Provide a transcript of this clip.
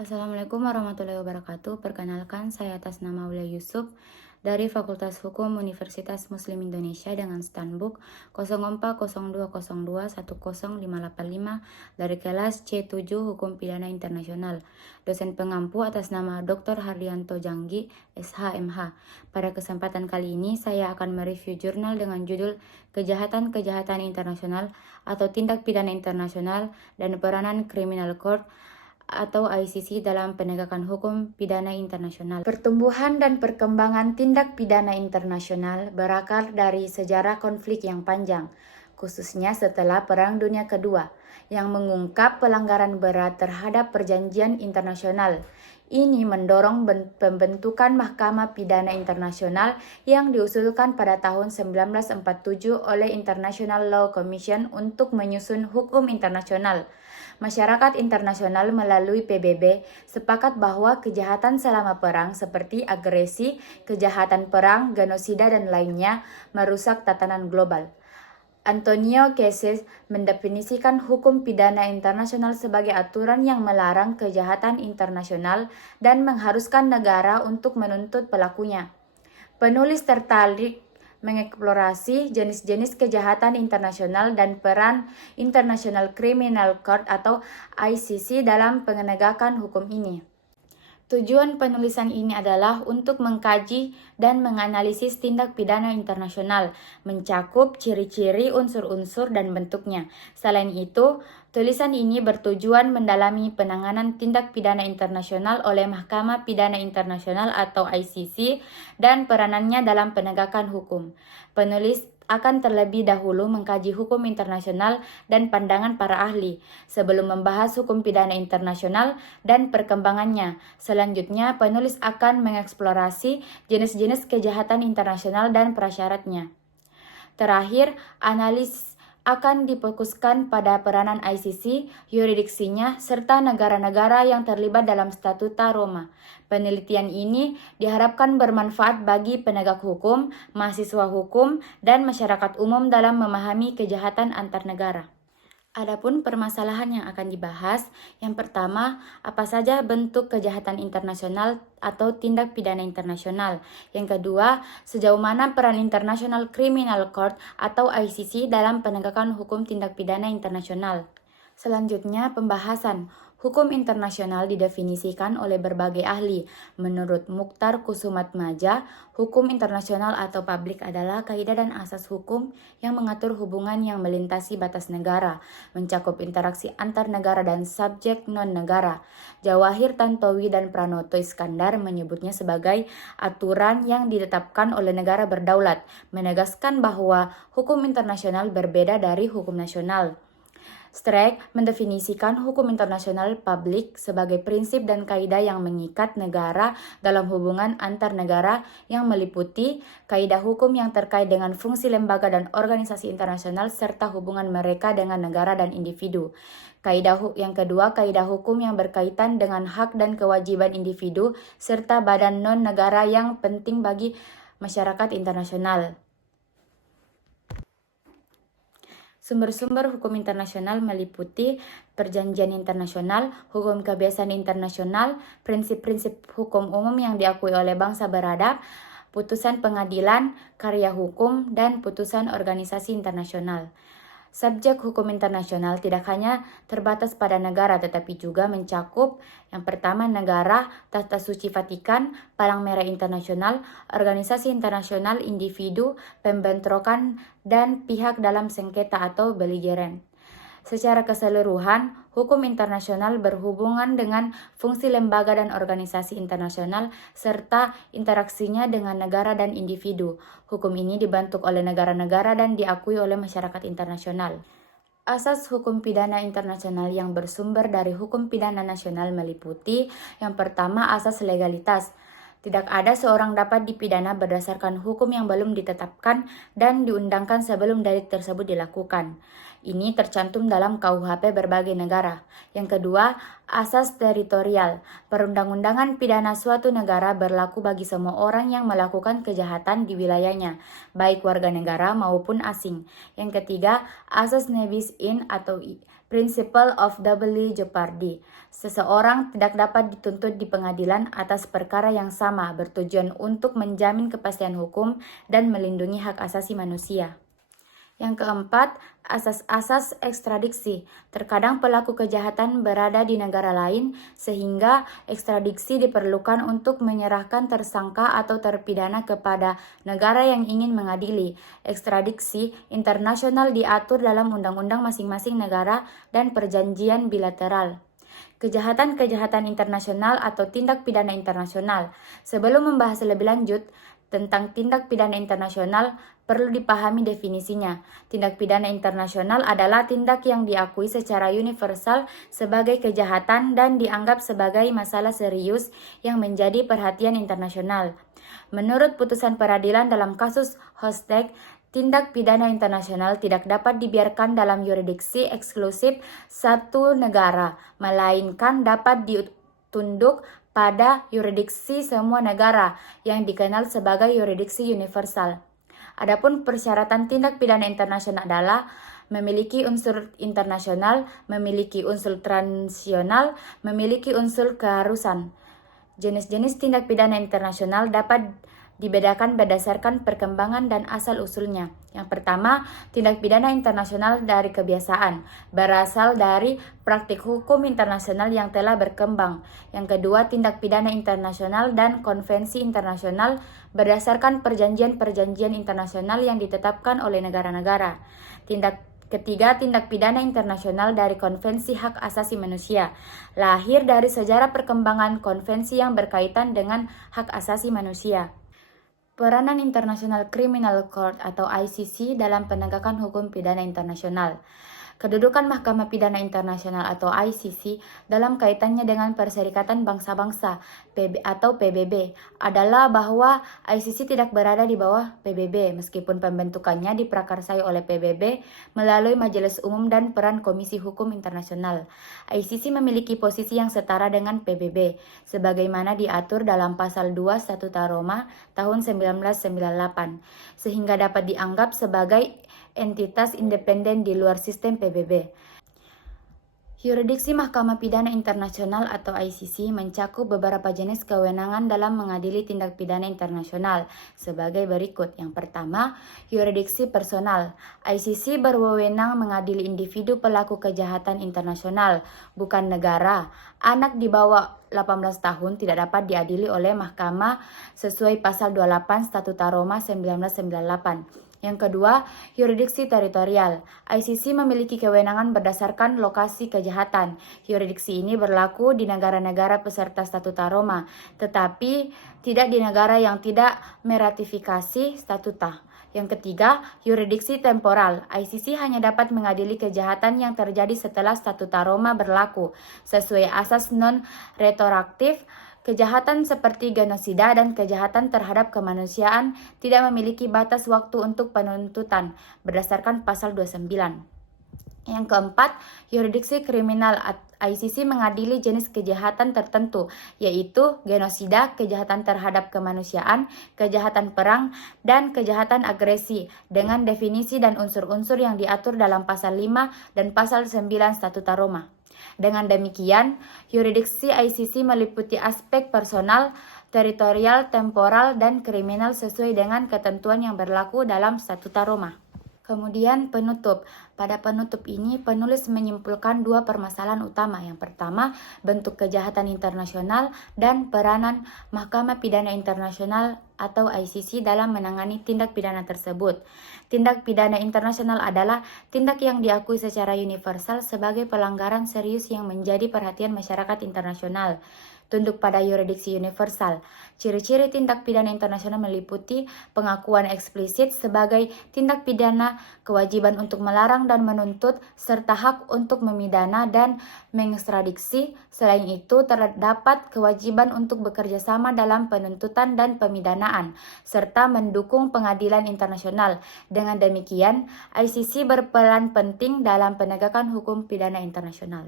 Assalamualaikum warahmatullahi wabarakatuh. Perkenalkan, saya atas nama Aulia Yusuf dari Fakultas Hukum Universitas Muslim Indonesia dengan Stanbook 040202 dari kelas C7 Hukum Pidana Internasional. Dosen pengampu atas nama Dr. Hardianto Janggi, SHMH. Pada kesempatan kali ini, saya akan mereview jurnal dengan judul Kejahatan-Kejahatan Internasional atau Tindak Pidana Internasional dan Peranan Criminal Court atau ICC dalam penegakan hukum pidana internasional. Pertumbuhan dan perkembangan tindak pidana internasional berakar dari sejarah konflik yang panjang, khususnya setelah Perang Dunia Kedua, yang mengungkap pelanggaran berat terhadap perjanjian internasional. Ini mendorong pembentukan Mahkamah Pidana Internasional yang diusulkan pada tahun 1947 oleh International Law Commission untuk menyusun hukum internasional. Masyarakat internasional melalui PBB sepakat bahwa kejahatan selama perang seperti agresi, kejahatan perang, genosida, dan lainnya merusak tatanan global. Antonio Cases mendefinisikan hukum pidana internasional sebagai aturan yang melarang kejahatan internasional dan mengharuskan negara untuk menuntut pelakunya. Penulis tertarik mengeksplorasi jenis-jenis kejahatan internasional dan peran International Criminal Court atau ICC dalam penegakan hukum ini. Tujuan penulisan ini adalah untuk mengkaji dan menganalisis tindak pidana internasional, mencakup ciri-ciri, unsur-unsur, dan bentuknya. Selain itu, tulisan ini bertujuan mendalami penanganan tindak pidana internasional oleh Mahkamah Pidana Internasional atau ICC dan peranannya dalam penegakan hukum. Penulis akan terlebih dahulu mengkaji hukum internasional dan pandangan para ahli sebelum membahas hukum pidana internasional dan perkembangannya. Selanjutnya, penulis akan mengeksplorasi jenis-jenis kejahatan internasional dan prasyaratnya. Terakhir, analis akan difokuskan pada peranan ICC, yuridiksinya, serta negara-negara yang terlibat dalam Statuta Roma. Penelitian ini diharapkan bermanfaat bagi penegak hukum, mahasiswa hukum, dan masyarakat umum dalam memahami kejahatan antar negara. Adapun permasalahan yang akan dibahas, yang pertama, apa saja bentuk kejahatan internasional atau tindak pidana internasional. Yang kedua, sejauh mana peran International Criminal Court atau ICC dalam penegakan hukum tindak pidana internasional. Selanjutnya, pembahasan. Hukum internasional didefinisikan oleh berbagai ahli. Menurut Mukhtar Kusumatmaja, hukum internasional atau publik adalah kaidah dan asas hukum yang mengatur hubungan yang melintasi batas negara, mencakup interaksi antar negara dan subjek non-negara. Jawahir Tantowi dan Pranoto Iskandar menyebutnya sebagai aturan yang ditetapkan oleh negara berdaulat, menegaskan bahwa hukum internasional berbeda dari hukum nasional. Streeck mendefinisikan hukum internasional publik sebagai prinsip dan kaidah yang mengikat negara dalam hubungan antar negara yang meliputi kaidah hukum yang terkait dengan fungsi lembaga dan organisasi internasional serta hubungan mereka dengan negara dan individu. Yang kedua, kaidah hukum yang berkaitan dengan hak dan kewajiban individu serta badan non-negara yang penting bagi masyarakat internasional. Sumber-sumber hukum internasional meliputi perjanjian internasional, hukum kebiasaan internasional, prinsip-prinsip hukum umum yang diakui oleh bangsa beradab, putusan pengadilan, karya hukum, dan putusan organisasi internasional. Subjek hukum internasional tidak hanya terbatas pada negara tetapi juga mencakup yang pertama negara, Tata Suci Vatikan, Palang Merah Internasional, organisasi internasional, individu, pembentrokan, dan pihak dalam sengketa atau belligerent. Secara keseluruhan, hukum internasional berhubungan dengan fungsi lembaga dan organisasi internasional serta interaksinya dengan negara dan individu. Hukum ini dibentuk oleh negara-negara dan diakui oleh masyarakat internasional. Asas hukum pidana internasional yang bersumber dari hukum pidana nasional meliputi yang pertama asas legalitas. Tidak ada seorang dapat dipidana berdasarkan hukum yang belum ditetapkan dan diundangkan sebelum delik tersebut dilakukan. Ini tercantum dalam KUHP berbagai negara. Yang kedua, asas teritorial. Perundang-undangan pidana suatu negara berlaku bagi semua orang yang melakukan kejahatan di wilayahnya, baik warga negara maupun asing. Yang ketiga, asas ne bis in atau Principle of Double Jeopardy. Seseorang tidak dapat dituntut di pengadilan atas perkara yang sama, bertujuan untuk menjamin kepastian hukum dan melindungi hak asasi manusia. Yang keempat, asas-asas ekstradiksi. Terkadang pelaku kejahatan berada di negara lain sehingga ekstradiksi diperlukan untuk menyerahkan tersangka atau terpidana kepada negara yang ingin mengadili. Ekstradiksi internasional diatur dalam undang-undang masing-masing negara dan perjanjian bilateral. Kejahatan-kejahatan internasional atau tindak pidana internasional. Sebelum membahas lebih lanjut tentang tindak pidana internasional, perlu dipahami definisinya. Tindak pidana internasional adalah tindak yang diakui secara universal sebagai kejahatan dan dianggap sebagai masalah serius yang menjadi perhatian internasional. Menurut putusan peradilan dalam kasus Hostek, tindak pidana internasional tidak dapat dibiarkan dalam yurisdiksi eksklusif satu negara, melainkan dapat ditunduk pada yurisdiksi semua negara yang dikenal sebagai yurisdiksi universal. Adapun persyaratan tindak pidana internasional adalah memiliki unsur internasional, memiliki unsur transisional, memiliki unsur keharusan. Jenis-jenis tindak pidana internasional dapat dibedakan berdasarkan perkembangan dan asal-usulnya. Yang pertama, tindak pidana internasional dari kebiasaan, berasal dari praktik hukum internasional yang telah berkembang. Yang kedua, tindak pidana internasional dan konvensi internasional berdasarkan perjanjian-perjanjian internasional yang ditetapkan oleh negara-negara. Ketiga, tindak pidana internasional dari konvensi hak asasi manusia, lahir dari sejarah perkembangan konvensi yang berkaitan dengan hak asasi manusia. Peranan International Criminal Court atau ICC dalam penegakan hukum pidana internasional. Kedudukan Mahkamah Pidana Internasional atau ICC dalam kaitannya dengan Perserikatan Bangsa-Bangsa atau PBB adalah bahwa ICC tidak berada di bawah PBB meskipun pembentukannya diprakarsai oleh PBB melalui Majelis Umum dan peran Komisi Hukum Internasional. ICC memiliki posisi yang setara dengan PBB sebagaimana diatur dalam Pasal 2 Statuta Roma tahun 1998 sehingga dapat dianggap sebagai entitas independen di luar sistem PBB. Yurisdiksi Mahkamah Pidana Internasional atau ICC mencakup beberapa jenis kewenangan dalam mengadili tindak pidana internasional sebagai berikut. Yang pertama, yurisdiksi personal. ICC berwenang mengadili individu pelaku kejahatan internasional, bukan negara. Anak di bawah 18 tahun tidak dapat diadili oleh mahkamah sesuai pasal 28 Statuta Roma 1998. Yang kedua, yurisdiksi teritorial. ICC memiliki kewenangan berdasarkan lokasi kejahatan. Yurisdiksi ini berlaku di negara-negara peserta Statuta Roma, tetapi tidak di negara yang tidak meratifikasi statuta. Yang ketiga, yurisdiksi temporal. ICC hanya dapat mengadili kejahatan yang terjadi setelah Statuta Roma berlaku, sesuai asas non-retroaktif. Kejahatan seperti genosida dan kejahatan terhadap kemanusiaan tidak memiliki batas waktu untuk penuntutan berdasarkan pasal 29. Yang keempat, yurisdiksi kriminal. ICC mengadili jenis kejahatan tertentu, yaitu genosida, kejahatan terhadap kemanusiaan, kejahatan perang, dan kejahatan agresi dengan definisi dan unsur-unsur yang diatur dalam pasal 5 dan pasal 9 Statuta Roma. Dengan demikian, yurisdiksi ICC meliputi aspek personal, teritorial, temporal, dan kriminal sesuai dengan ketentuan yang berlaku dalam Statuta Roma. Kemudian penutup. Pada penutup ini, penulis menyimpulkan dua permasalahan utama. Yang pertama, bentuk kejahatan internasional dan peranan Mahkamah Pidana Internasional atau ICC dalam menangani tindak pidana tersebut. Tindak pidana internasional adalah tindak yang diakui secara universal sebagai pelanggaran serius yang menjadi perhatian masyarakat internasional. tunduk pada yurisdiksi universal. Ciri-ciri tindak pidana internasional meliputi pengakuan eksplisit sebagai tindak pidana, kewajiban untuk melarang dan menuntut, serta hak untuk memidana dan mengekstradisi. Selain itu, terdapat kewajiban untuk bekerja sama dalam penuntutan dan pemidanaan, serta mendukung pengadilan internasional. Dengan demikian, ICC berperan penting dalam penegakan hukum pidana internasional.